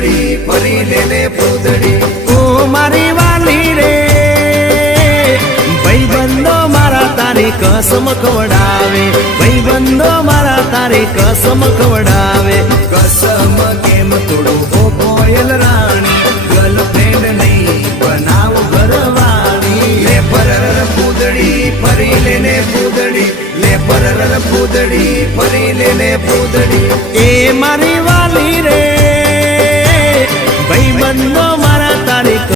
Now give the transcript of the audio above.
પૂદડી ફરી લેને પૂદડી ઓ મારી વાલી રે ભાઈબંધો મારા તારી કસમ ખવડાવે ભાઈબંધો મારા તારી કસમ ખવડાવે કસમ કેમ તોડું ઓ કોયલ રાણી ગર્લફ્રેન્ડ નહીં બનાવ ઘરવાળી લે પરર પૂદડી ફરી લેને પૂદડી લે પરર પૂદડી ફરી લેને પૂદડી એ મારી